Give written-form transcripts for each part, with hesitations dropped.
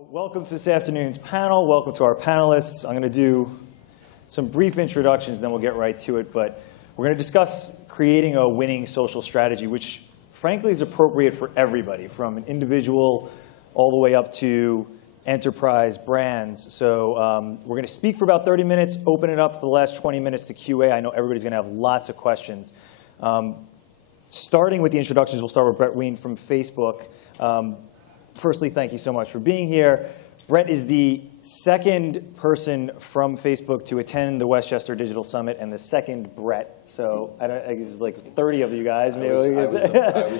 Welcome to this afternoon's panel. Welcome to our panelists. I'm going to do some brief introductions, then we'll get right to it. But we're going to discuss creating a winning social strategy, which frankly is appropriate for everybody, from an individual all the way up to enterprise brands. So we're going to speak for about 30 minutes, open it up for the last 20 minutes to QA. I know everybody's going to have lots of questions. Starting with the introductions, we'll start with Brett Wien from Facebook. Firstly, thank you so much for being here. Brett is the second person from Facebook to attend the Westchester Digital Summit, and the second Brett. So I guess it's like 30 of you guys. I was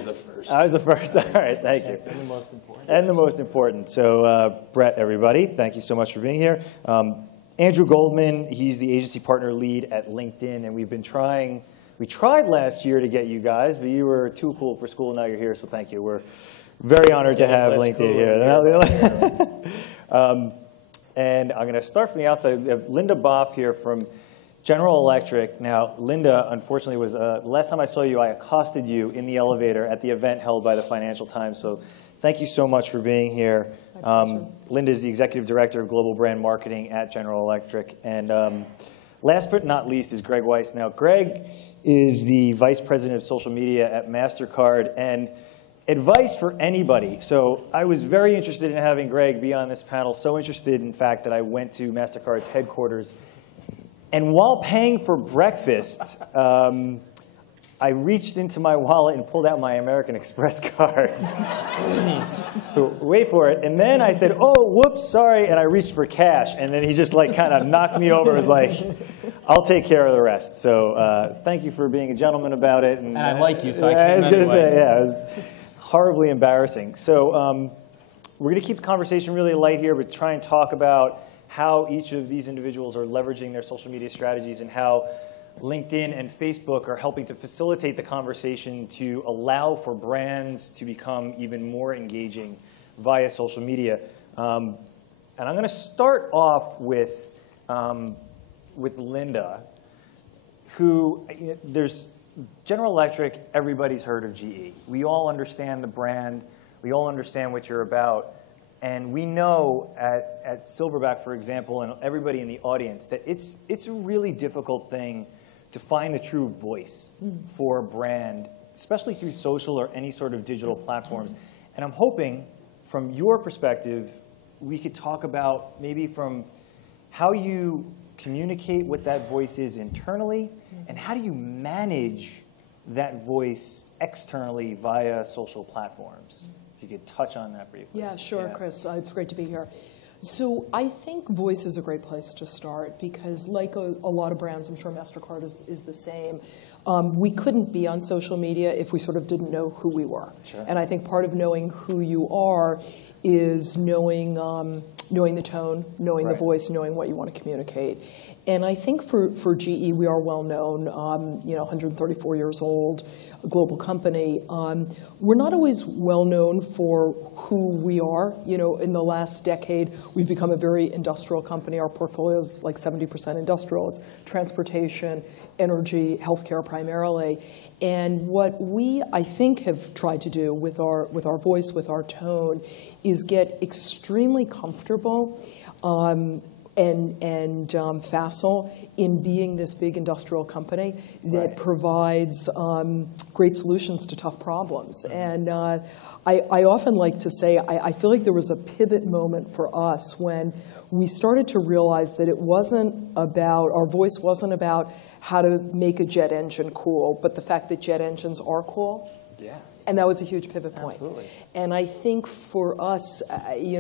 the first. I was the first. All right, thank you. And the most important. And the most important. So Brett, everybody, thank you so much for being here. Andrew Goldman, he's the agency partner lead at LinkedIn, and we've been trying. We tried last year to get you guys, but you were too cool for school. Now you're here, so thank you. We're very honored to have LinkedIn here. And I'm going to start from the outside. We have Linda Boff here from General Electric. Now, Linda, unfortunately, was the last time I saw you, I accosted you in the elevator at the event held by the Financial Times. So thank you so much for being here. Linda is the executive director of global brand marketing at General Electric. And last but not least is Greg Weiss. Now, Greg is the vice president of social media at MasterCard. And advice for anybody. So I was very interested in having Greg be on this panel, so interested, in fact, that I went to MasterCard's headquarters. And while paying for breakfast, I reached into my wallet and pulled out my American Express card. Wait for it. And then I said, oh, whoops, sorry, and I reached for cash. And then he just like kind of knocked me over and was like, I'll take care of the rest. So thank you for being a gentleman about it. And I like you, so I came I was going to anyway. say, yeah, it was horribly embarrassing. So we're going to keep the conversation really light here, but try and talk about how each of these individuals are leveraging their social media strategies and how LinkedIn and Facebook are helping to facilitate the conversation to allow for brands to become even more engaging via social media. And I'm going to start off with Linda, who there's General Electric, everybody's heard of GE. We all understand the brand. We all understand what you're about. And we know at Silverback, for example, and everybody in the audience, that it's a really difficult thing to find the true voice for a brand, especially through social or any sort of digital platforms. And I'm hoping, from your perspective, we could talk about maybe from how you communicate what that voice is internally, and how do you manage that voice externally via social platforms? If you could touch on that briefly. Yeah, sure, Chris. It's great to be here. So I think voice is a great place to start because, like a lot of brands, I'm sure MasterCard is the same. We couldn't be on social media if we sort of didn't know who we were. Sure. And I think part of knowing who you are is knowing the tone, knowing the voice, knowing what you want to communicate. And I think for GE, we are well known, 134 years old, a global company. We're not always well known for who we are. In the last decade, we've become a very industrial company. Our portfolio is like 70% industrial. It's transportation, energy, healthcare primarily. And what we, I think, have tried to do with our voice, with our tone, is get extremely comfortable and facile in being this big industrial company that provides great solutions to tough problems. And I often like to say, I feel like there was a pivot moment for us when we started to realize that it wasn't about, our voice wasn't about how to make a jet engine cool, but the fact that jet engines are cool. Yeah. And that was a huge pivot point. Absolutely. And I think for us,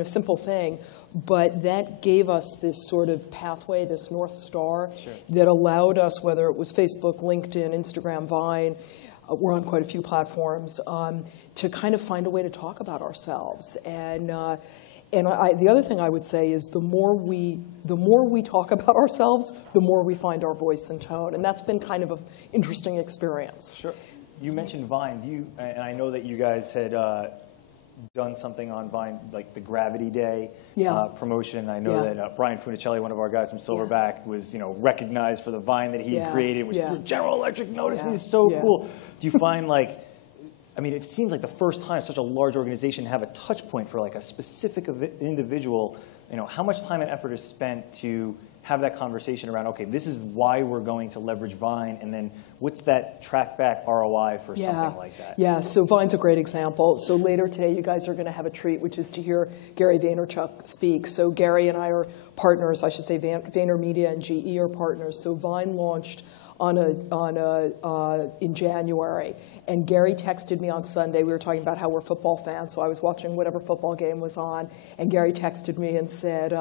simple thing, but that gave us this sort of pathway, this North Star, that allowed us, whether it was Facebook, LinkedIn, Instagram, Vine, we're on quite a few platforms, to kind of find a way to talk about ourselves. And the other thing I would say is the more we talk about ourselves, the more we find our voice and tone. And that's been kind of an interesting experience. Sure. You mentioned Vine. And I know that you guys had done something on Vine, like the Gravity Day promotion. I know that Brian Funicelli, one of our guys from Silverback, was recognized for the Vine that he created, which General Electric noticed me. It's so cool. Do you find I mean, it seems like the first time such a large organization have a touch point for like a specific individual. How much time and effort is spent to have that conversation around, okay, this is why we're going to leverage Vine, and then what's that track back ROI for something like that? Yeah, so Vine's a great example. So later today, you guys are going to have a treat, which is to hear Gary Vaynerchuk speak. So Gary and I are partners. I should say VaynerMedia and GE are partners. So Vine launched in January. And Gary texted me on Sunday. We were talking about how we're football fans, so I was watching whatever football game was on. And Gary texted me and said,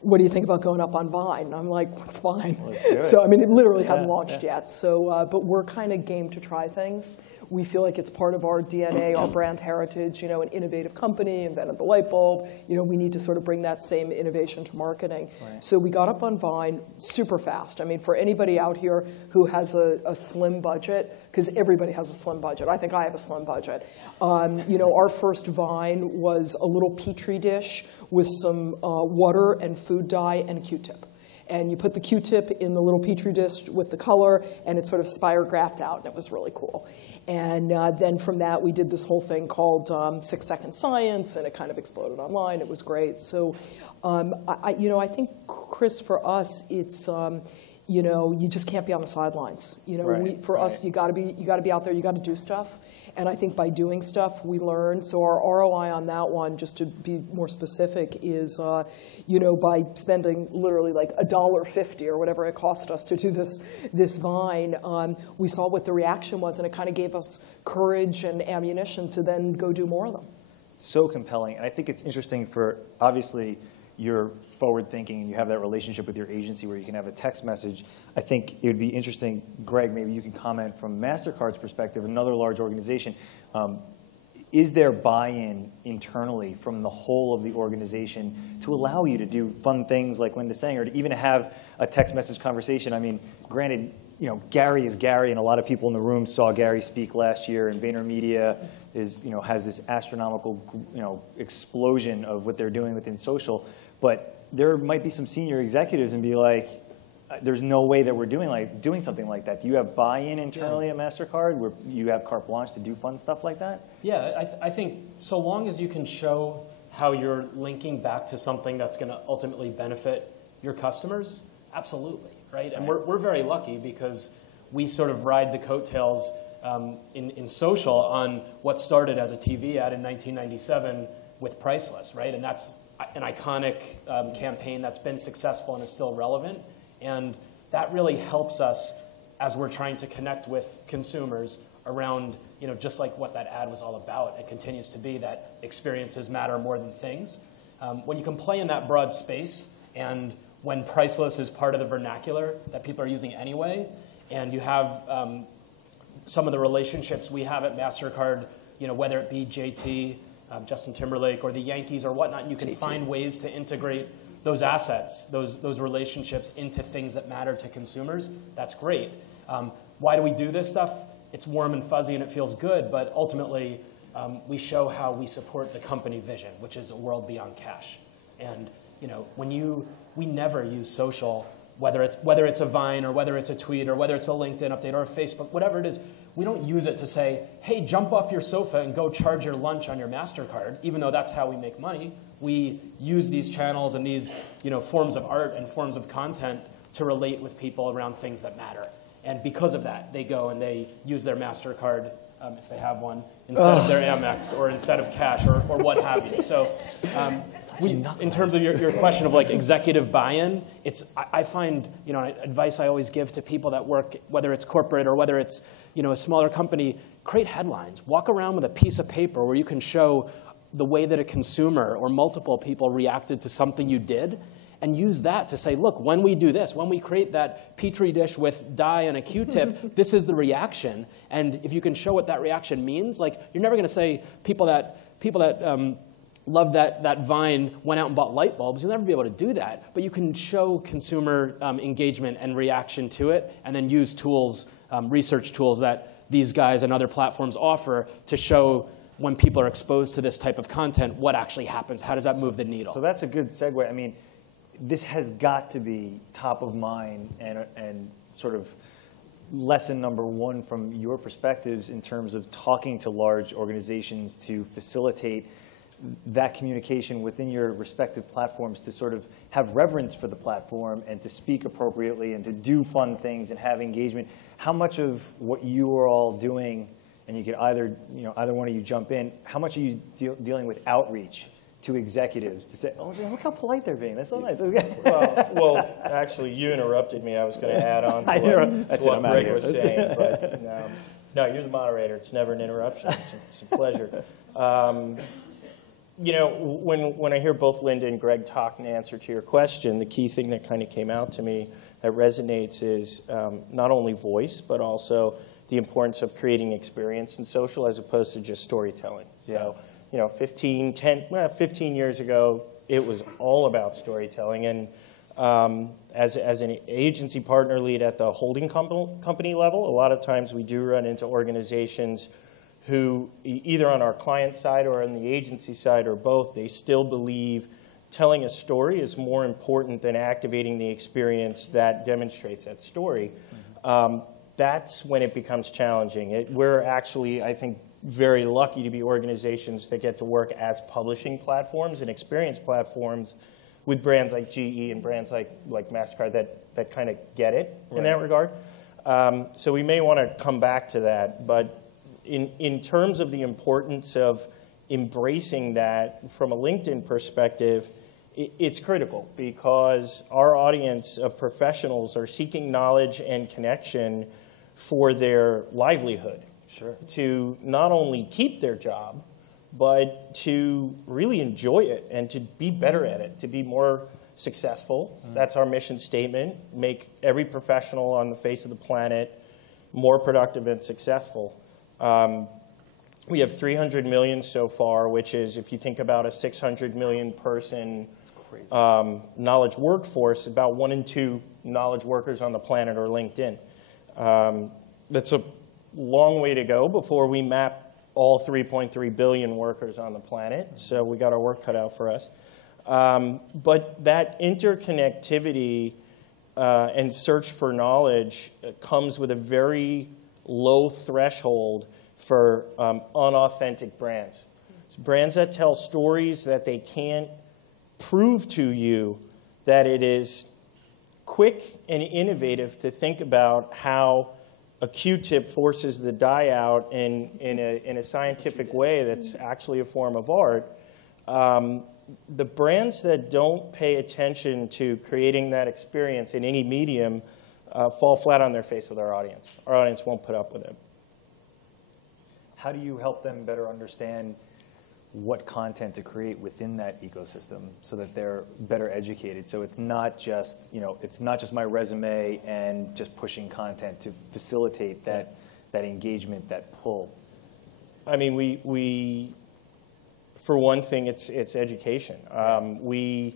what do you think about going up on Vine? And I'm like, what's Vine? So, I mean, it literally hadn't launched yet. So, but we're kind of game to try things. We feel like it's part of our DNA, our brand heritage, an innovative company, invented the light bulb. We need to sort of bring that same innovation to marketing. Right. So we got up on Vine super fast. I mean, for anybody out here who has a slim budget, because everybody has a slim budget. I think I have a slim budget. Our first Vine was a little Petri dish with some water and food dye and a Q-tip. And you put the Q-tip in the little Petri dish with the color, and it sort of spirographed out, and it was really cool. And then from that, we did this whole thing called 6 Second Science, and it kind of exploded online. It was great. So, I think, Chris, for us, it's you just can't be on the sidelines. For us, you got to be out there. You got to do stuff. And I think by doing stuff, we learn. So our ROI on that one, just to be more specific, is by spending literally like $1.50 or whatever it cost us to do this Vine, we saw what the reaction was, and it kind of gave us courage and ammunition to then go do more of them. So compelling. And I think it's interesting for, obviously, you're forward thinking and you have that relationship with your agency where you can have a text message. I think it would be interesting, Greg, maybe you can comment from MasterCard's perspective, another large organization. Is there buy-in internally from the whole of the organization to allow you to do fun things like Linda's saying, or to even have a text message conversation? I mean, granted, Gary is Gary, and a lot of people in the room saw Gary speak last year, and VaynerMedia has this astronomical explosion of what they're doing within social. But there might be some senior executives and be like, there's no way that we're doing something like that. Do you have buy-in internally at MasterCard where you have carte blanche to do fun stuff like that? Yeah, I think so long as you can show how you're linking back to something that's going to ultimately benefit your customers, absolutely, right? And we're very lucky because we sort of ride the coattails in social on what started as a TV ad in 1997 with Priceless, right? And that's an iconic campaign that's been successful and is still relevant. And that really helps us as we're trying to connect with consumers around, just like what that ad was all about. It continues to be that experiences matter more than things. When you can play in that broad space, and when Priceless is part of the vernacular that people are using anyway, and you have some of the relationships we have at MasterCard, whether it be JT, Justin Timberlake, or the Yankees or whatnot, you can find ways to integrate those assets, those relationships into things that matter to consumers. That's great. Why do we do this stuff? It's warm and fuzzy and it feels good, but ultimately we show how we support the company vision, which is a world beyond cash. And we never use social, whether it's a Vine or whether it's a tweet or whether it's a LinkedIn update or a Facebook, whatever it is, we don't use it to say, hey, jump off your sofa and go charge your lunch on your MasterCard, even though that's how we make money. We use these channels and these forms of art and forms of content to relate with people around things that matter. And because of that, they go and they use their MasterCard, if they have one, instead of their Amex or instead of cash or what have you. So in terms of your question of like executive buy-in, I find advice I always give to people that work, whether it's corporate or whether it's a smaller company, create headlines. Walk around with a piece of paper where you can show the way that a consumer or multiple people reacted to something you did, and use that to say, look, when we do this, when we create that Petri dish with dye and a Q-tip, this is the reaction. And if you can show what that reaction means, like you're never going to say people that love that Vine went out and bought light bulbs. You'll never be able to do that. But you can show consumer engagement and reaction to it, and then use tools, research tools that these guys and other platforms offer to show when people are exposed to this type of content, what actually happens. How does that move the needle? So that's a good segue. I mean, this has got to be top of mind and sort of lesson number one from your perspectives in terms of talking to large organizations to facilitate that communication within your respective platforms, to sort of have reverence for the platform and to speak appropriately and to do fun things and have engagement? How much of what you are all doing, and you could either one of you jump in, how much are you dealing with outreach to executives to say, oh, look how polite they're being. That's so nice. Well, actually, you interrupted me. I was going to add on to what Greg was saying. But no, you're the moderator. It's never an interruption. It's a pleasure. When I hear both Linda and Greg talk in answer to your question, the key thing that kind of came out to me that resonates is not only voice, but also the importance of creating experience in social as opposed to just storytelling. Yeah. So, 15 years ago, it was all about storytelling. And as an agency partner lead at the holding company level, a lot of times we do run into organizations who, either on our client side or on the agency side or both, they still believe telling a story is more important than activating the experience that demonstrates that story. Mm-hmm. That's when it becomes challenging. We're actually, I think, very lucky to be organizations that get to work as publishing platforms and experience platforms with brands like GE and brands like MasterCard that kind of get it in that regard. So we may want to come back to that. But in terms of the importance of embracing that from a LinkedIn perspective, it's critical because our audience of professionals are seeking knowledge and connection for their livelihood. Sure. To not only keep their job, but to really enjoy it and to be better at it, to be more successful. Mm. That's our mission statement, make every professional on the face of the planet more productive and successful. We have 300 million so far, which is, if you think about a 600 million person knowledge workforce, about 1 in 2 knowledge workers on the planet are LinkedIn. That's a long way to go before we map all 3.3 billion workers on the planet, so we got our work cut out for us. But that interconnectivity and search for knowledge comes with a very low threshold for unauthentic brands. It's brands that tell stories that they can't prove to you that it is quick and innovative to think about how a Q-tip forces the dye out in a scientific way that's actually a form of art. The brands that don't pay attention to creating that experience in any medium fall flat on their face with our audience. Our audience won't put up with it. How do you help them better understand what content to create within that ecosystem so that they're better educated? So it's not just, it's not just my resume and just pushing content to facilitate that engagement, that pull. I mean, we for one thing, it's education. We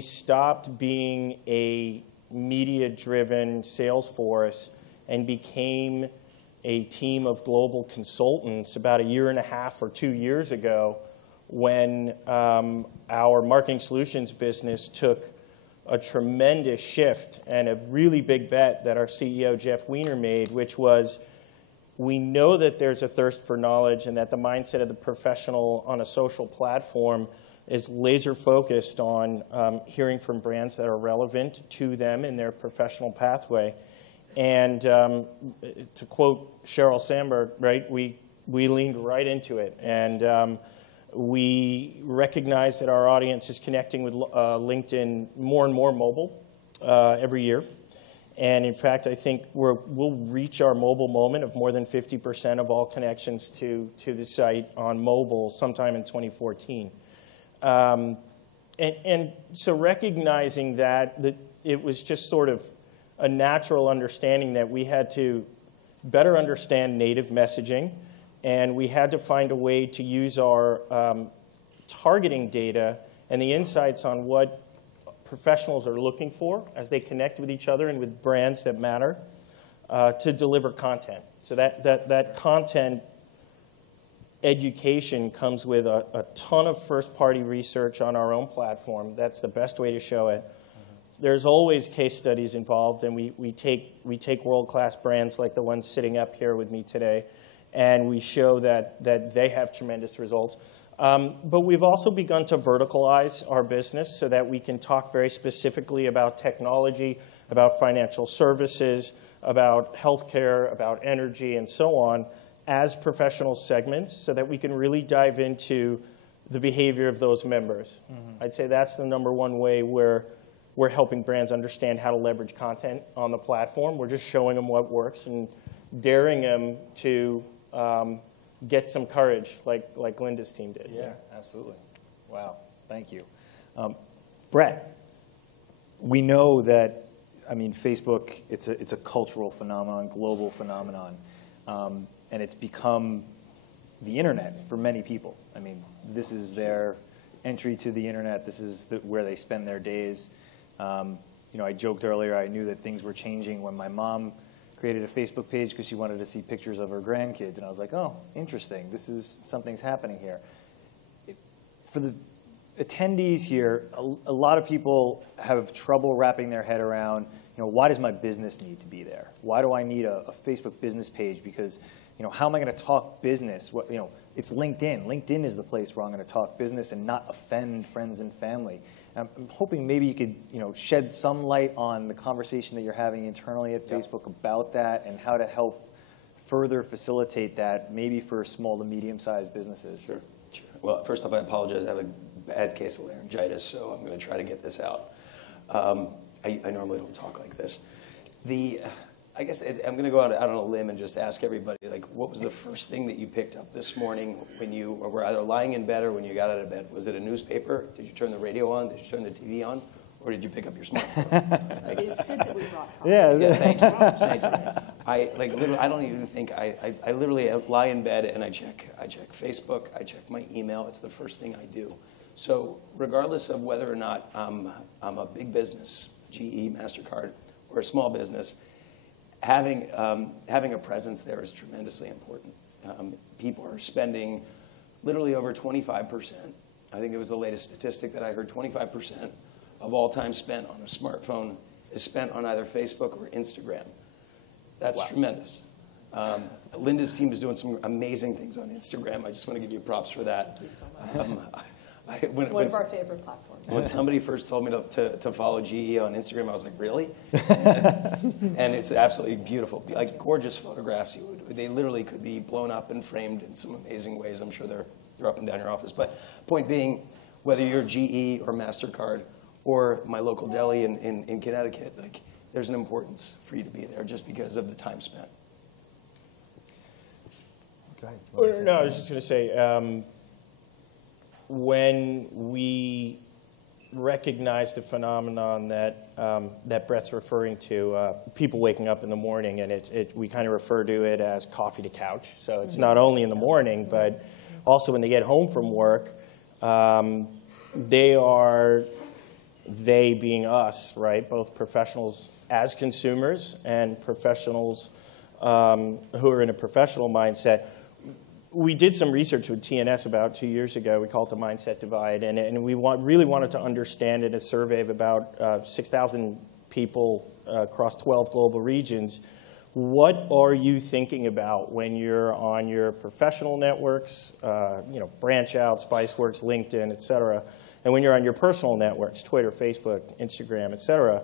stopped being a media-driven sales force and became a team of global consultants about 1.5 or 2 years ago when our marketing solutions business took a tremendous shift and a really big bet that our CEO, Jeff Weiner, made, which was we know that there's a thirst for knowledge and that the mindset of the professional on a social platform is laser focused on hearing from brands that are relevant to them in their professional pathway. And to quote Sheryl Sandberg, right, we leaned right into it. And we recognize that our audience is connecting with LinkedIn more and more mobile every year. And in fact, I think we'll reach our mobile moment of more than 50% of all connections to the site on mobile sometime in 2014. And so recognizing that it was just sort of a natural understanding that we had to better understand native messaging, and we had to find a way to use our targeting data and the insights on what professionals are looking for as they connect with each other and with brands that matter to deliver content. So that content education comes with a ton of first-party research on our own platform. That's the best way to show it. there's always case studies involved, and we take world-class brands like the ones sitting up here with me today, and we show that they have tremendous results. But we've also begun to verticalize our business so that we can talk very specifically about technology, about financial services, about healthcare, about energy, and so on, as professional segments, so that we can really dive into the behavior of those members. Mm-hmm. I'd say that's the number one way where we're helping brands understand how to leverage content on the platform. We're just showing them what works and daring them to get some courage, like Linda's team did. Yeah, absolutely. Wow, thank you. Brett, we know that, I mean, Facebook, it's a cultural phenomenon, global phenomenon, and it's become the internet for many people. I mean, this is their entry to the internet. This is where they spend their days. You know, I joked earlier, I knew that things were changing when my mom created a Facebook page because she wanted to see pictures of her grandkids. And I was like, oh, interesting. Something's happening here. For the attendees here, a lot of people have trouble wrapping their head around, you know, why does my business need to be there? Why do I need a Facebook business page? Because, you know, how am I going to talk business? You know, it's LinkedIn. LinkedIn is the place where I'm going to talk business and not offend friends and family. I'm hoping maybe you could, you know, shed some light on the conversation that you're having internally at Facebook about that and how to help further facilitate that, maybe for small to medium-sized businesses. Sure. Well, first off, I apologize. I have a bad case of laryngitis, so I'm going to try to get this out. I normally don't talk like this. I guess I'm going to go out on a limb and just ask everybody, like, what was the first thing that you picked up this morning when you were either lying in bed or when you got out of bed? Was it a newspaper? Did you turn the radio on? Did you turn the TV on? Or did you pick up your smartphone? See, it's good that we brought coffee. Yeah, thank you. Thank you. I don't even think, I literally lie in bed and I check Facebook, I check my email. It's the first thing I do. So regardless of whether or not I'm a big business, GE, MasterCard, or a small business, having a presence there is tremendously important. People are spending literally over 25%. I think it was the latest statistic that I heard, 25% of all time spent on a smartphone is spent on either Facebook or Instagram. That's tremendous. Linda's team is doing some amazing things on Instagram. I just want to give you props for that. Thank you so much. It's one of our favorite platforms. When somebody first told me to follow GE on Instagram, I was like, really? And it's absolutely beautiful. Like gorgeous photographs. They literally could be blown up and framed in some amazing ways. I'm sure they're up and down your office. But point being, whether you're GE or MasterCard or my local deli in Connecticut, like there's an importance for you to be there just because of the time spent. Go ahead. No, I was just going to say, when we recognize the phenomenon that Brett's referring to, people waking up in the morning, and we kind of refer to it as coffee to couch. So it's not only in the morning, but also when they get home from work, they being us, right? Both professionals as consumers and professionals who are in a professional mindset. We did some research with TNS about 2 years ago. We call it the Mindset Divide, and we really wanted to understand in a survey of about 6,000 people across 12 global regions, what are you thinking about when you're on your professional networks, Branch Out, Spiceworks, LinkedIn, et cetera, and when you're on your personal networks, Twitter, Facebook, Instagram, et cetera.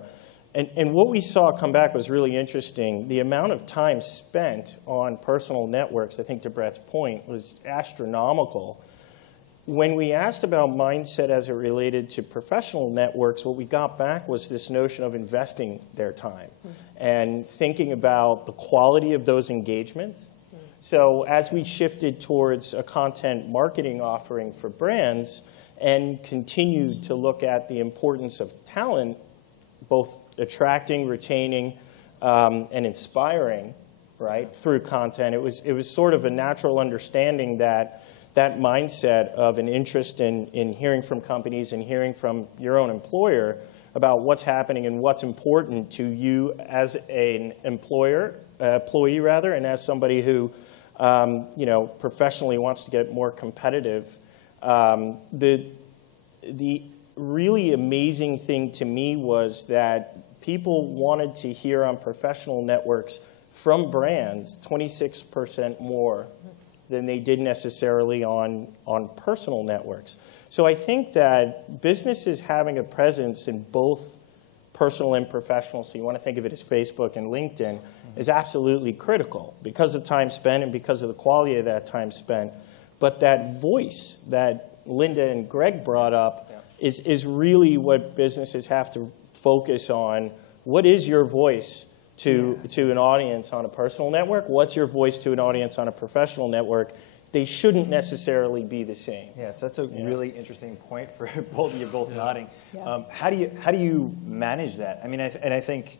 And what we saw come back was really interesting. The amount of time spent on personal networks, I think to Brett's point, was astronomical. When we asked about mindset as it related to professional networks, what we got back was this notion of investing their time and thinking about the quality of those engagements. So as we shifted towards a content marketing offering for brands and continued to look at the importance of talent, both attracting, retaining, and inspiring, right, through content, it was sort of a natural understanding that mindset of an interest in hearing from companies and hearing from your own employer about what's happening and what's important to you as an employee rather, and as somebody who professionally wants to get more competitive. The really amazing thing to me was that people wanted to hear on professional networks from brands 26% more than they did necessarily on personal networks. So I think that businesses having a presence in both personal and professional, so you want to think of it as Facebook and LinkedIn, is absolutely critical because of time spent and because of the quality of that time spent. But that voice that Linda and Greg brought up is really what businesses have to focus on. What is your voice to an audience on a personal network? What's your voice to an audience on a professional network? They shouldn't necessarily be the same. Yeah, so that's a really interesting point for both of you, both nodding. Yeah. How do you manage that? I mean, I think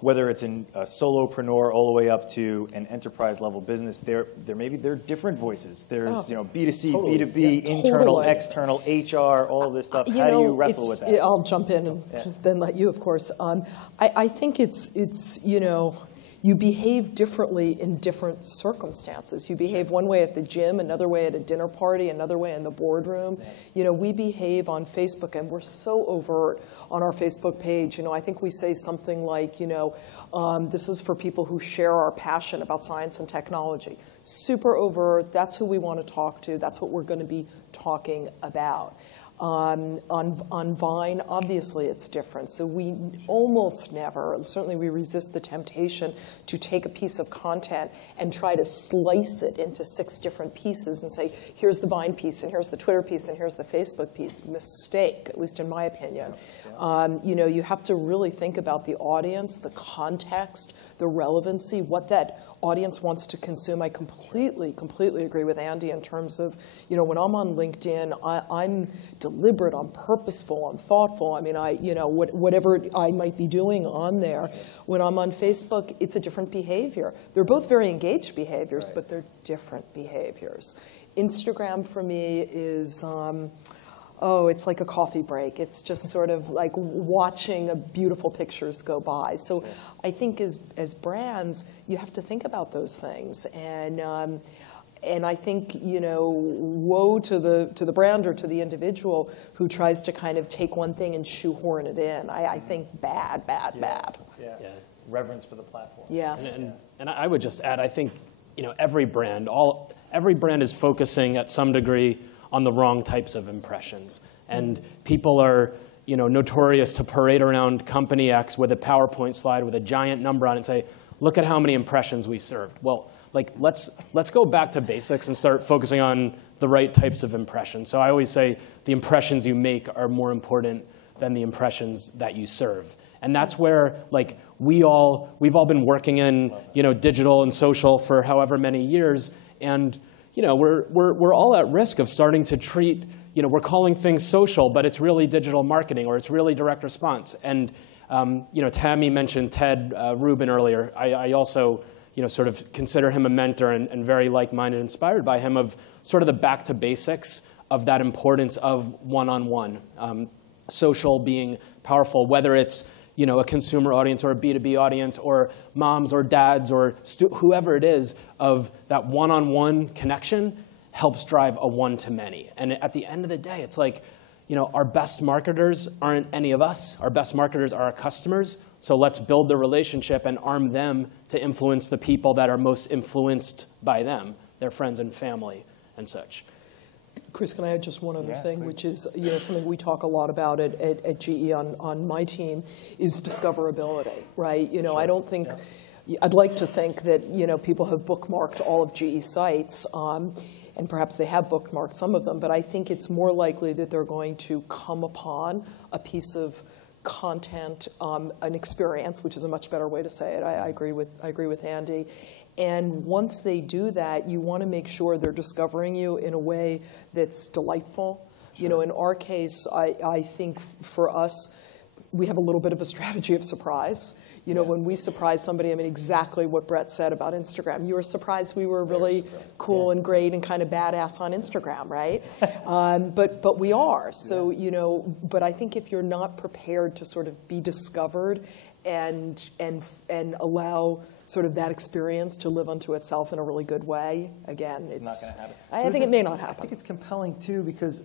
whether it's in a solopreneur all the way up to an enterprise level business, there are different voices. There's B2C, Totally. B2B, internal, Totally. external, HR, all of this stuff. How do you wrestle with that? I'll jump in and then let you, of course. I think it's you behave differently in different circumstances. You behave one way at the gym, another way at a dinner party, another way in the boardroom. We behave on Facebook, and we're so overt on our Facebook page. I think we say something like, this is for people who share our passion about science and technology. Super overt. That's who we want to talk to. That's what we're going to be talking about. On Vine, obviously it's different. So we almost never, certainly we resist the temptation to take a piece of content and try to slice it into 6 different pieces and say, here's the Vine piece, and here's the Twitter piece, and here's the Facebook piece. Mistake, at least in my opinion. You have to really think about the audience, the context, the relevancy, what that audience wants to consume. I completely agree with Andy in terms of, when I'm on LinkedIn, I'm deliberate, I'm purposeful, I'm thoughtful. I mean, whatever I might be doing on there. When I'm on Facebook, it's a different behavior. They're both very engaged behaviors, but they're different behaviors. Instagram for me is, it's like a coffee break. It's just sort of like watching beautiful pictures go by. So I think as brands, you have to think about those things. And I think, woe to the brand or to the individual who tries to kind of take one thing and shoehorn it in. I think bad. Yeah. Reverence for the platform. Yeah. And I would just add, I think, every brand is focusing at some degree on the wrong types of impressions. And people are notorious to parade around company X with a PowerPoint slide with a giant number on it and say, look at how many impressions we served. Well, let's go back to basics and start focusing on the right types of impressions. So I always say the impressions you make are more important than the impressions that you serve. And that's where we've all been working in digital and social for however many years, and we're all at risk of starting to treat, we're calling things social, but it's really digital marketing or it's really direct response. And Tammy mentioned Ted Rubin earlier. I also sort of consider him a mentor and very like-minded, inspired by him, of sort of the back to basics of that importance of one-on-one. Social being powerful, whether it's a consumer audience or a B2B audience or moms or dads or whoever it is, of that one-on-one connection helps drive a one-to-many. And at the end of the day, it's like, our best marketers aren't any of us. Our best marketers are our customers. So let's build the relationship and arm them to influence the people that are most influenced by them, their friends and family and such. Chris, can I add just one other thing, please. which is something we talk a lot about at GE on my team, is discoverability, right? I don't think, I'd like to think that people have bookmarked all of GE sites, and perhaps they have bookmarked some of them, but I think it's more likely that they're going to come upon a piece of content, an experience, which is a much better way to say it. I agree with Andy. And once they do that, you want to make sure they're discovering you in a way that's delightful. Sure. In our case, I think for us, we have a little bit of a strategy of surprise. When we surprise somebody, I mean, exactly what Brett said about Instagram. You were surprised we were really cool and great and kind of badass on Instagram, right? But we are. So, but I think if you're not prepared to sort of be discovered and allow sort of that experience to live unto itself in a really good way, again, it's not going to happen. I think it may not happen. I think it's compelling too, because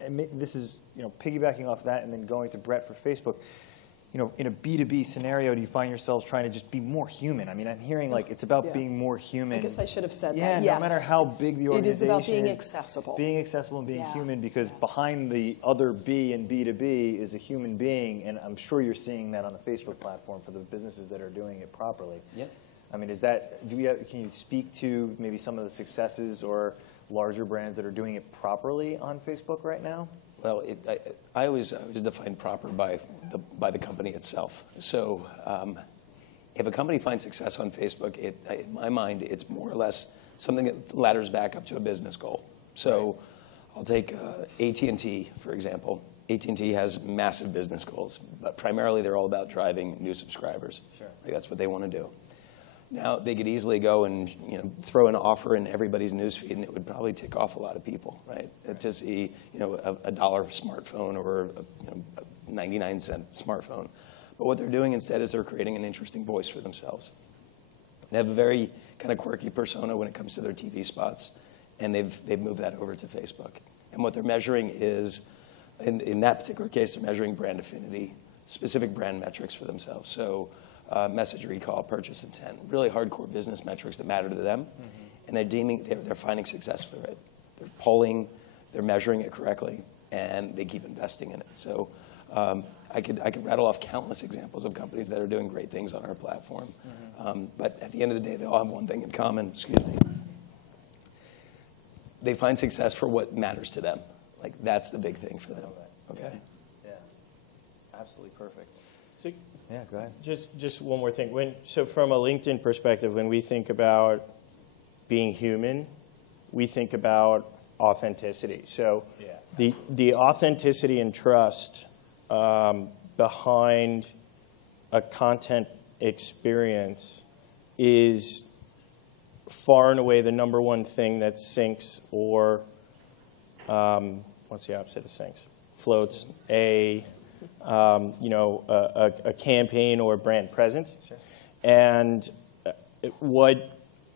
this is, piggybacking off that and then going to Brett for Facebook, in a B2B scenario, do you find yourselves trying to just be more human? I mean, I'm hearing like it's about being more human. I guess I should have said that. Yeah, Yes. no matter how big the organization is. It is about being accessible. Being accessible and being human, because behind the other B in B2B is a human being, and I'm sure you're seeing that on the Facebook platform for the businesses that are doing it properly. Yeah. I mean, can you speak to maybe some of the successes or larger brands that are doing it properly on Facebook right now? Well, I always define proper by the company itself. So if a company finds success on Facebook, in my mind, it's more or less something that ladders back up to a business goal. So I'll take AT&T, for example. AT&T has massive business goals, but primarily they're all about driving new subscribers. Sure. Like that's what they want to do. Now, they could easily go and throw an offer in everybody's newsfeed, and it would probably tick off a lot of people, right? To see a dollar smartphone or a 99-cent smartphone. But what they're doing instead is they're creating an interesting voice for themselves. They have a very kind of quirky persona when it comes to their TV spots, and they've moved that over to Facebook. And what they're measuring is, in that particular case, they're measuring brand affinity, specific brand metrics for themselves. So message recall, purchase intent, really hardcore business metrics that matter to them, and they're finding success through it. They're polling, they're measuring it correctly, and they keep investing in it. So I could rattle off countless examples of companies that are doing great things on our platform. But at the end of the day, they all have one thing in common. Excuse me. They find success for what matters to them. Like that's the big thing for them. Okay. Yeah. Absolutely perfect. So, yeah, go ahead. Just one more thing. So from a LinkedIn perspective, when we think about being human, we think about authenticity. So the authenticity and trust behind a content experience is far and away the number one thing that sinks or, what's the opposite of sinks? Floats a campaign or brand presence. Sure. And what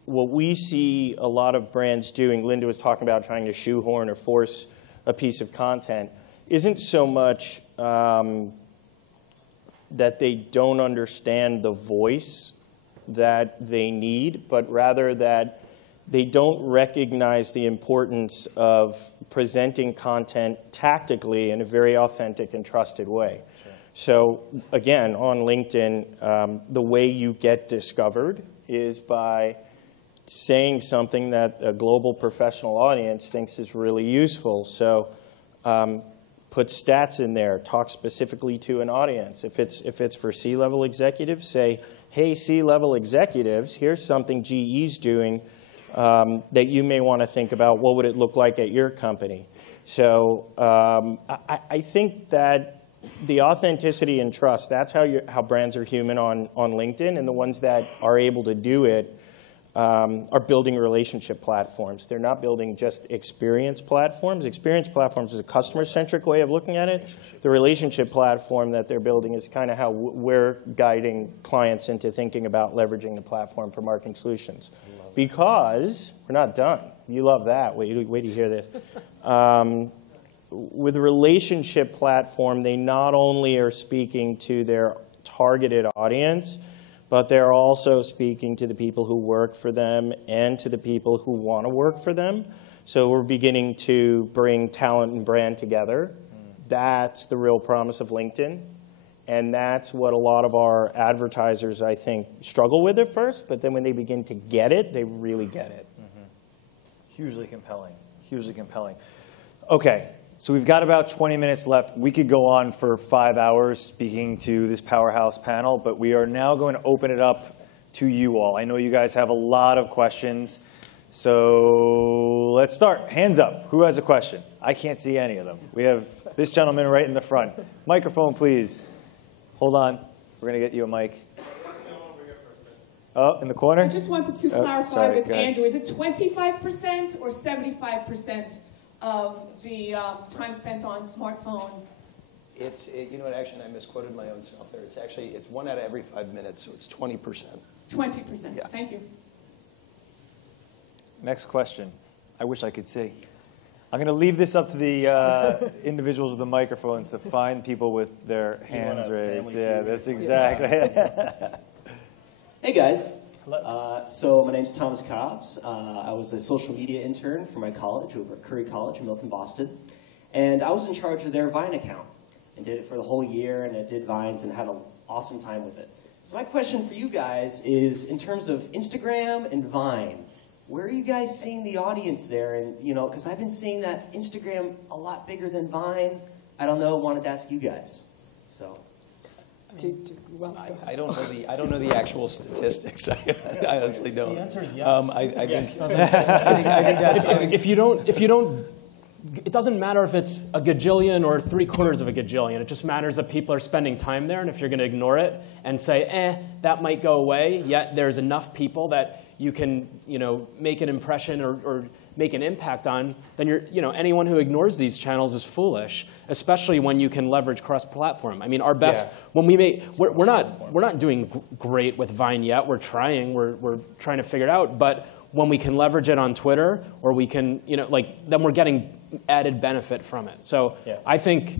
we see a lot of brands doing, Linda was talking about trying to shoehorn or force a piece of content, isn't so much that they don't understand the voice that they need, but rather that they don't recognize the importance of presenting content tactically in a very authentic and trusted way. Sure. So again, on LinkedIn, the way you get discovered is by saying something that a global professional audience thinks is really useful. So put stats in there, talk specifically to an audience. If it's for C-level executives, say, hey, C-level executives, here's something GE's doing that you may want to think about. What would it look like at your company? So I think that the authenticity and trust, that's how brands are human on LinkedIn, and the ones that are able to do it are building relationship platforms. They're not building just experience platforms. Experience platforms is a customer-centric way of looking at it. The relationship platform that they're building is kind of how we're guiding clients into thinking about leveraging the platform for marketing solutions. Because we're not done. You love that. Wait till you hear this. With a relationship platform, they not only are speaking to their targeted audience, but they're also speaking to the people who work for them and to the people who want to work for them. So we're beginning to bring talent and brand together. That's the real promise of LinkedIn. And that's what a lot of our advertisers, I think, struggle with at first. But then when they begin to get it, they really get it. Hugely compelling. Hugely compelling. Okay. So we've got about 20 minutes left. We could go on for 5 hours speaking to this powerhouse panel, but we are now going to open it up to you all. I know you guys have a lot of questions, so let's start. Hands up. Who has a question? I can't see any of them. We have this gentleman right in the front. Microphone, please. Hold on. We're going to get you a mic. Oh, in the corner? I just wanted to clarify with Andrew. Is it 25% or 75%? Of the time spent on smartphone? You know what, actually, I misquoted my own self there. It's 1 out of every 5 minutes, so it's 20%. 20%, yeah. Thank you. Next question. I wish I could see. I'm going to leave this up to the individuals with the microphones to find people with their hands raised. Yeah, that's exactly. Hey guys. So my name's Thomas Cobbs. I was a social media intern for my college over at Curry College in Milton, Boston. And I was in charge of their Vine account and did it for the whole year, and I did Vines and had an awesome time with it. So my question for you guys is, in terms of Instagram and Vine, where are you guys seeing the audience there? And, you know, because I've been seeing that Instagram a lot bigger than Vine. I don't know, wanted to ask you guys. So. I don't know the actual statistics. I honestly don't. The answer is yes. I think If you don't, it doesn't matter if it's a gajillion or 3/4 of a gajillion. It just matters that people are spending time there, and if you're going to ignore it and say, that might go away, yet there's enough people that you can, make an impression or make an impact on, then anyone who ignores these channels is foolish, especially when you can leverage cross-platform. I mean, our best, when we make, we're not doing great with Vine yet. We're trying to figure it out, but when we can leverage it on Twitter, or we can, then we're getting added benefit from it. So I think,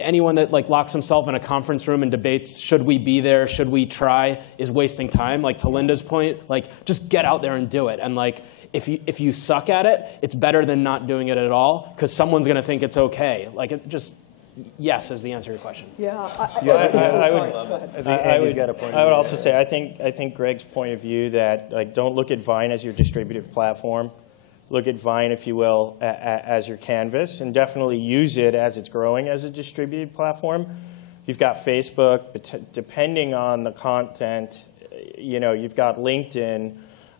anyone that locks himself in a conference room and debates, should we be there, should we try, is wasting time. To Linda's point, just get out there and do it. And if you suck at it, it's better than not doing it at all, because someone's going to think it's okay. Yes is the answer to your question. I would also say, I think Greg's point of view that don't look at Vine as your distributive platform. Look at Vine, if you will, as your canvas, and definitely use it as it's growing as a distributed platform. You've got Facebook, but depending on the content, you've got LinkedIn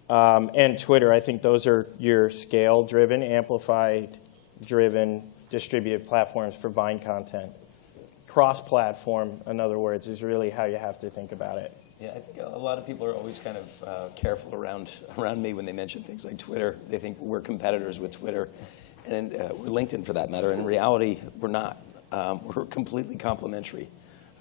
and Twitter. I think those are your scale-driven, amplified-driven distributed platforms for Vine content. Cross-platform, in other words, is really how you have to think about it. Yeah, I think a lot of people are always kind of careful around me when they mention things like Twitter. They think we're competitors with Twitter, and we're LinkedIn for that matter. In reality, we're not. We're completely complementary.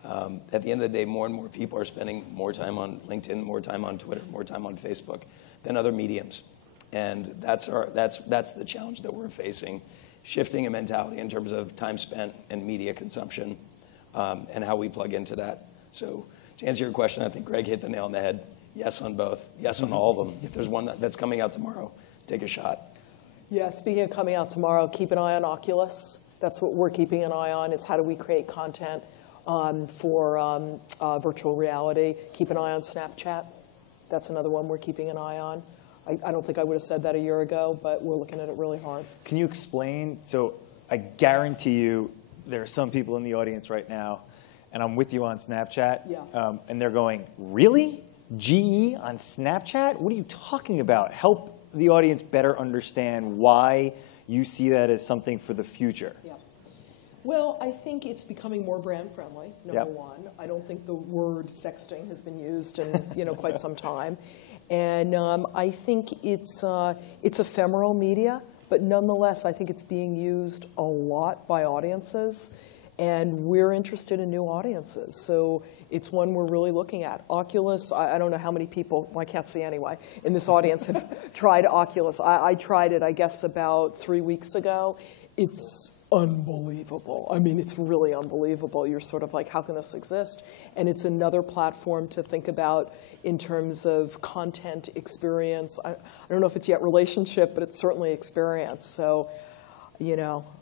At the end of the day, more and more people are spending more time on LinkedIn, more time on Twitter, more time on Facebook than other mediums, and that's the challenge that we're facing. Shifting a mentality in terms of time spent and media consumption, and how we plug into that. So to answer your question, I think Greg hit the nail on the head. Yes on both. Yes on all of them. If there's one that's coming out tomorrow, take a shot. Yeah, speaking of coming out tomorrow, keep an eye on Oculus. That's what we're keeping an eye on, is how do we create content for virtual reality. Keep an eye on Snapchat. That's another one we're keeping an eye on. I don't think I would have said that a year ago, but we're looking at it really hard. Can you explain? So I guarantee you there are some people in the audience right now, and I'm with you on Snapchat, and they're going, really? GE on Snapchat? What are you talking about? Help the audience better understand why you see that as something for the future. Yeah. Well, I think it's becoming more brand friendly, number one. I don't think the word sexting has been used in quite some time. And I think it's ephemeral media, but nonetheless, I think it's being used a lot by audiences, and we're interested in new audiences. So it's one we're really looking at. Oculus, I don't know how many people, well, I can't see anyway, in this audience have tried Oculus. I tried it, I guess, about 3 weeks ago. It's unbelievable. I mean, it's really unbelievable. You're sort of like, how can this exist? And it's another platform to think about in terms of content experience. I don't know if it's yet relationship, but it's certainly experience. So,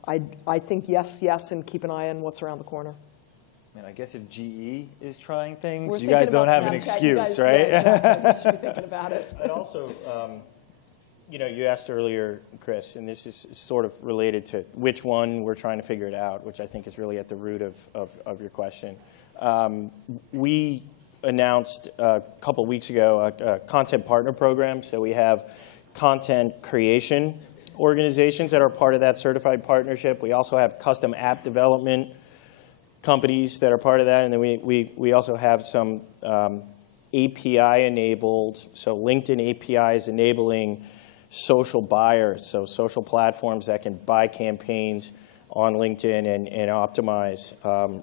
I think yes, and keep an eye on what's around the corner. And I guess if GE is trying things, you guys don't have an excuse, right? Yeah, exactly. You should be thinking about it. But also, you asked earlier, Chris, and this is sort of related to which one we're trying to figure it out, which I think is really at the root of your question. We announced a couple weeks ago a content partner program. So we have content creation organizations that are part of that certified partnership. We also have custom app development companies that are part of that. And then we also have some API-enabled, so LinkedIn API is enabling social buyers, so social platforms that can buy campaigns on LinkedIn and optimize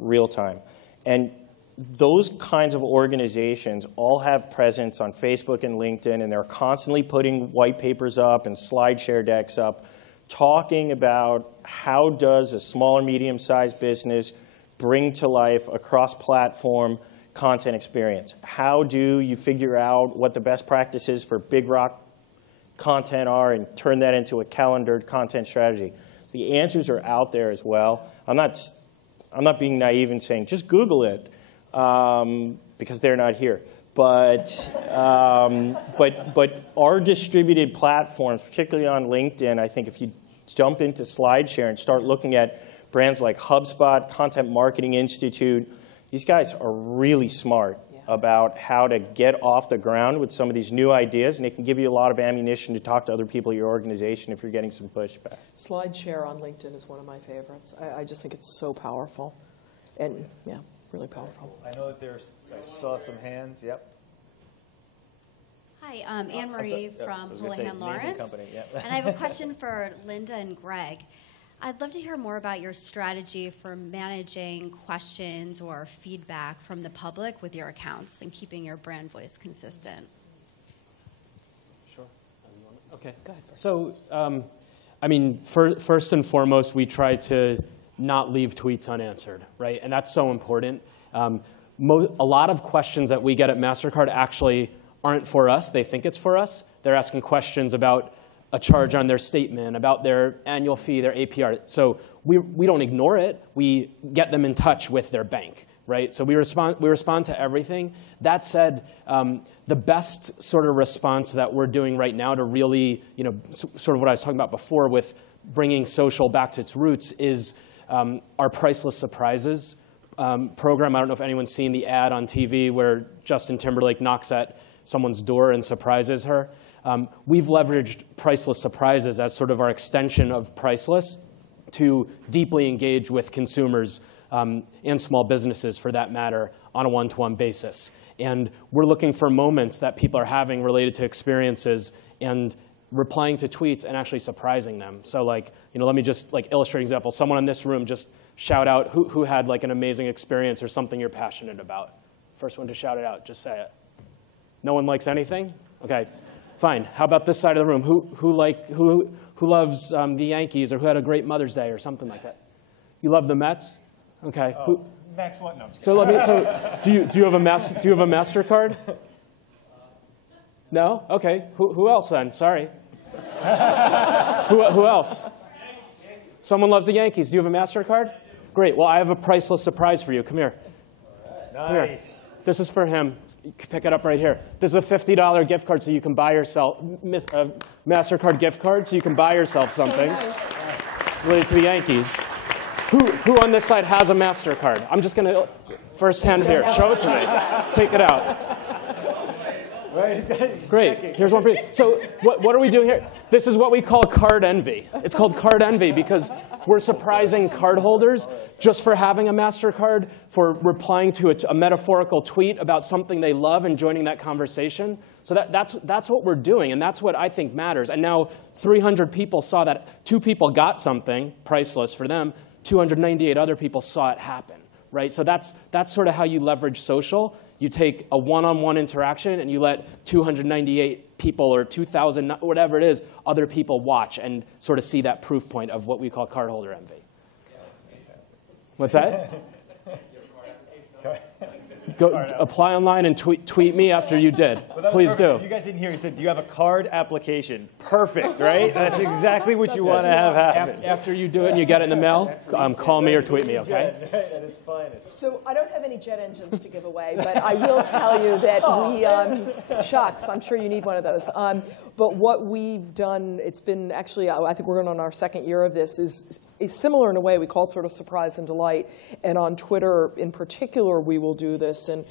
real time. And those kinds of organizations all have presence on Facebook and LinkedIn, and they're constantly putting white papers up and slide share decks up talking about how does a small and medium-sized business bring to life a cross-platform content experience. How do you figure out what the best practices for big rock content are and turn that into a calendared content strategy? So the answers are out there as well. I'm not being naive and saying just Google it because they're not here. But our distributed platforms, particularly on LinkedIn, I think if you jump into SlideShare and start looking at brands like HubSpot, Content Marketing Institute, these guys are really smart about how to get off the ground with some of these new ideas, and it can give you a lot of ammunition to talk to other people in your organization if you're getting some pushback. SlideShare on LinkedIn is one of my favorites. I just think it's so powerful, and yeah, really powerful. I know that I saw some hands. Yep. Hi, Anne-Marie from Houlihan Lawrence. Yep. And I have a question for Linda and Greg. I'd love to hear more about your strategy for managing questions or feedback from the public with your accounts and keeping your brand voice consistent. Sure. Okay. Go ahead. So, I mean, first and foremost, we try to not leave tweets unanswered, right? And that's so important. A lot of questions that we get at MasterCard actually aren't for us. They think it's for us. They're asking questions about a charge on their statement, about their annual fee, their APR. So we don't ignore it. We get them in touch with their bank, right? So we respond to everything. That said, the best sort of response that we're doing right now to really, sort of what I was talking about before with bringing social back to its roots is our Priceless Surprises program. I don't know if anyone's seen the ad on TV where Justin Timberlake knocks at someone's door and surprises her. We've leveraged Priceless Surprises as sort of our extension of Priceless to deeply engage with consumers and small businesses, for that matter, on a one-to-one basis. And we're looking for moments that people are having related to experiences and replying to tweets and actually surprising them. So let me just illustrate an example. Someone in this room just shout out who had an amazing experience or something you're passionate about. First one to shout it out, just say it. No one likes anything? Okay. Fine. How about this side of the room? Who loves the Yankees, or who had a great Mother's Day or something like that? You love the Mets? Okay. Max what? No, I'm just So do you have a MasterCard? No? Okay. Who else then? Sorry. Who else? Someone loves the Yankees. Do you have a MasterCard? Great. Well, I have a priceless surprise for you. Come here. Nice. Come here. This is for him. Pick it up right here. This is a $50 gift card so you can buy yourself, a MasterCard gift card so you can buy yourself something related to the Yankees. Who on this side has a MasterCard? I'm just going to, first hand here, show it to me. Take it out. Great. Here's one for you. So what are we doing here? This is what we call card envy. It's called card envy because we're surprising cardholders just for having a MasterCard, for replying to a metaphorical tweet about something they love and joining that conversation. So that's what we're doing, and that's what I think matters. And now 300 people saw that. 2 people got something priceless for them. 298 other people saw it happen. Right? So that's sort of how you leverage social. You take a one-on-one interaction and you let 298 people or 2,000, whatever it is, other people watch and sort of see that proof point of what we call cardholder envy. What's that? Go apply online and tweet me after you did. Well, please do. If you guys didn't hear, he said, do you have a card application? Perfect, right? That's exactly what you want to have happen. After you do it and you get it in the mail, call me or tweet me, okay? At its finest. So I don't have any jet engines to give away, but I will tell you that we, shucks, I'm sure you need one of those. But what we've done, it's been actually, I think we're going on our 2nd year of this, is similar in a way. We call it sort of surprise and delight. And on Twitter in particular, we will do this. And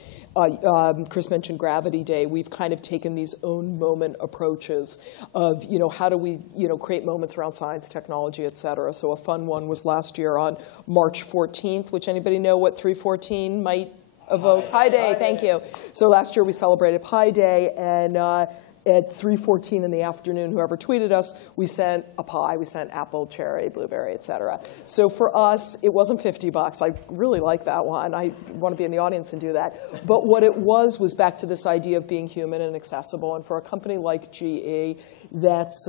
Chris mentioned Gravity Day. We've kind of taken these own moment approaches of, how do we, create moments around science, technology, et cetera. So a fun one was last year on March 14th, which anybody know what 314 might evoke? Pi Day, thank you. So last year we celebrated Pi Day, and at 3:14 in the afternoon, whoever tweeted us, we sent a pie. We sent apple, cherry, blueberry, et cetera. So for us, it wasn't $50. I really like that one. I want to be in the audience and do that. But what it was back to this idea of being human and accessible. And for a company like GE, that's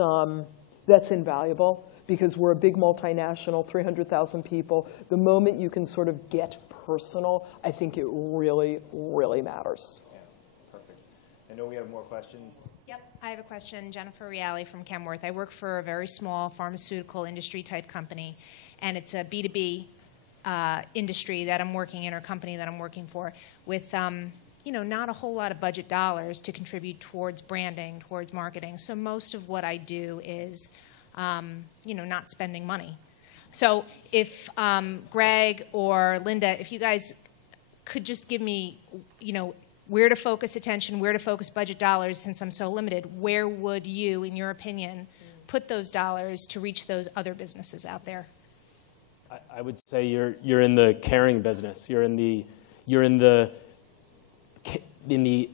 invaluable. because we're a big multinational, 300,000 people. The moment you can sort of get personal, I think it really, really matters. Yeah, perfect. I know we have more questions. Yep, I have a question. Jennifer Reale from Kenworth. I work for a very small pharmaceutical industry type company, and it's a B2B industry that I'm working in, or company that I'm working for, with not a whole lot of budget dollars to contribute towards branding, towards marketing. So most of what I do is, not spending money. So if Greg or Linda, if you guys could just give me, where to focus attention, where to focus budget dollars, since I'm so limited, where would you, in your opinion, put those dollars to reach those other businesses out there? I would say you're in the caring business. You're in the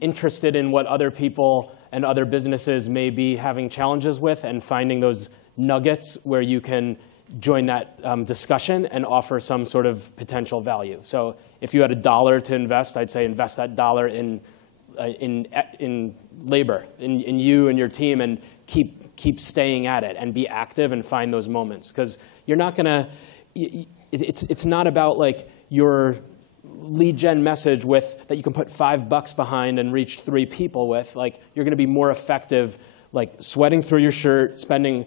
interested in what other people and other businesses may be having challenges with, and finding those nuggets where you can join that discussion and offer some sort of potential value. So if you had $1 to invest, I'd say invest that dollar in labor, in you and your team, and keep staying at it and be active and find those moments. Because you're not going to, it's not about like your lead gen message that you can put $5 behind and reach 3 people with. Like, you're going to be more effective, like sweating through your shirt, spending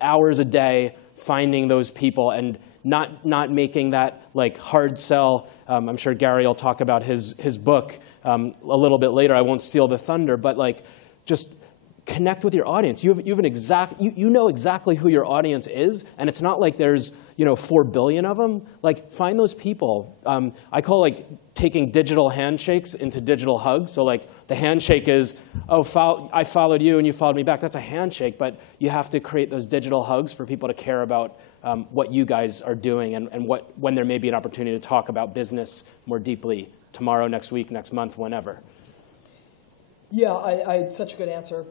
hours a day finding those people, and not making that like hard sell. I'm sure Gary will talk about his book a little bit later. I won't steal the thunder, but like just connect with your audience. You know exactly who your audience is, and it's not like there's 4 billion of them. Like, find those people. I call like taking digital handshakes into digital hugs. So like the handshake is, I followed you and you followed me back. That's a handshake, but you have to create those digital hugs for people to care about what you guys are doing, and when there may be an opportunity to talk about business more deeply tomorrow, next week, next month, whenever. Yeah, such a good answer.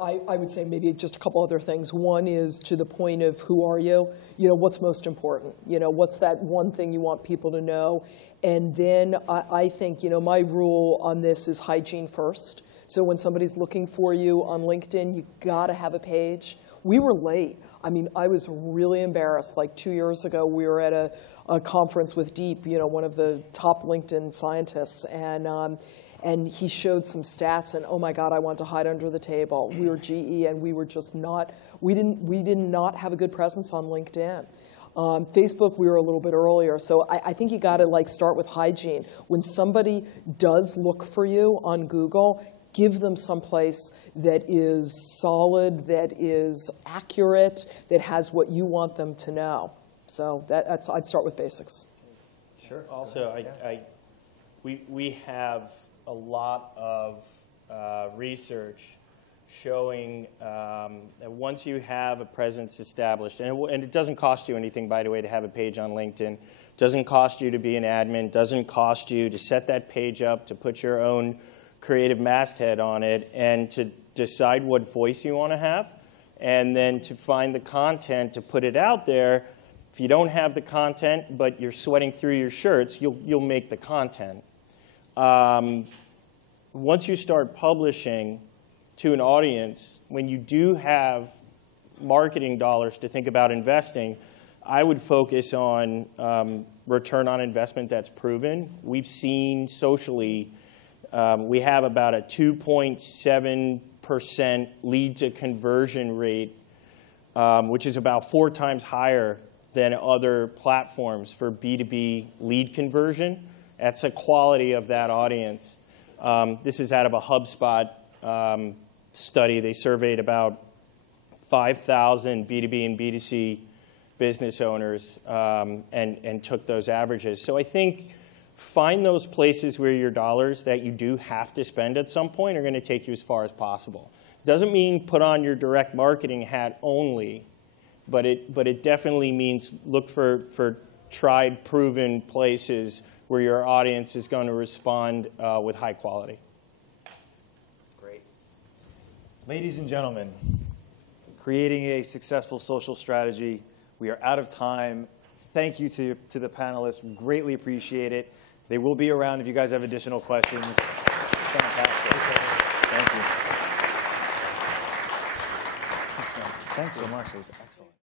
I would say maybe just a couple other things. One is to the point of who are you? What's most important? What's that one thing you want people to know? And then I think, my rule on this is hygiene first. So when somebody's looking for you on LinkedIn, you got to have a page. We were late. I mean, I was really embarrassed. Like 2 years ago, we were at a conference with Deep, one of the top LinkedIn scientists, and he showed some stats, and oh my God, I wanted to hide under the table. We were GE, and we were just not. We did not have a good presence on LinkedIn. Facebook, we were a little bit earlier. So I think you got to like start with hygiene. When somebody does look for you on Google, give them someplace that is solid, that is accurate, that has what you want them to know. So I'd start with basics. Sure. Also, we have a lot of research showing that once you have a presence established, and it doesn't cost you anything, by the way, to have a page on LinkedIn. It doesn't cost you to be an admin. It doesn't cost you to set that page up, to put your own creative masthead on it, and to decide what voice you want to have, and then to find the content to put it out there. If you don't have the content, but you're sweating through your shirts, you'll make the content. Once you start publishing to an audience, when you do have marketing dollars to think about investing, I would focus on return on investment that's proven. We've seen socially, we have about a 2.7% lead to conversion rate, which is about 4 times higher than other platforms for B2B lead conversion. That's the quality of that audience. This is out of a HubSpot study. They surveyed about 5,000 B2B and B2C business owners and took those averages. So I think find those places where your dollars that you do have to spend at some point are going to take you as far as possible. It doesn't mean put on your direct marketing hat only, but it definitely means look for tried, proven places where your audience is going to respond with high quality. Great. Ladies and gentlemen, creating a successful social strategy. We are out of time. Thank you to the panelists. Greatly appreciate it. They will be around if you guys have additional questions. Fantastic. Thank you. Thanks, man. Thanks so much. It was excellent.